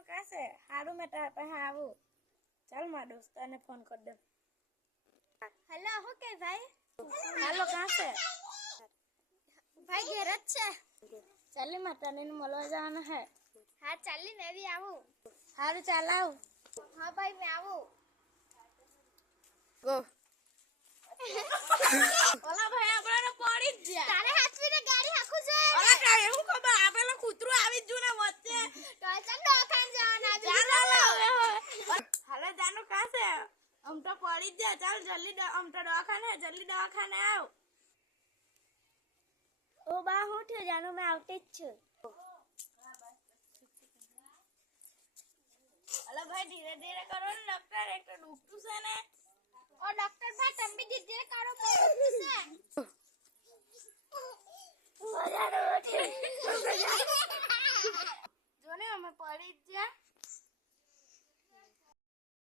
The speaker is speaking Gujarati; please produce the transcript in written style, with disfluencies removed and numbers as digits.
જાનું કાસે હારું મે તાર પાસે આવું ચાલ મારા દોસ્તાને ફોન कर दे हेलो हो के भाई હાલો કાસે भाई घर છે ચાલી માતા ને મળવા જવાના હે હા ચાલી मैं भी आऊं હારું ચાલ આવ हां भाई मैं आऊं ગો ઓલા ભાઈ આપણને પડી જ ગયા તારે હાથવી ને ગાડી આખું જોઈએ ઓલા કાય હું ખબર આપેલો કૂતરું આવી જ જો ને વચ્ચે તો ચાલ દોખાન જવાના હાલો જાનું કાસે हम तो पड़ी जा चल जल्दी हम तो दवाखाने जल्दी दवाखाने आओ ओ बा હું થયો જાનું मैं આવતી જ છું अरे भाई धीरे धीरे करो ना डॉक्टर एक तो डूबतू से ने ओ डॉक्टर भाई तुम भी धीरे धीरे करो बहुत से जो ने हमें पड़ी जा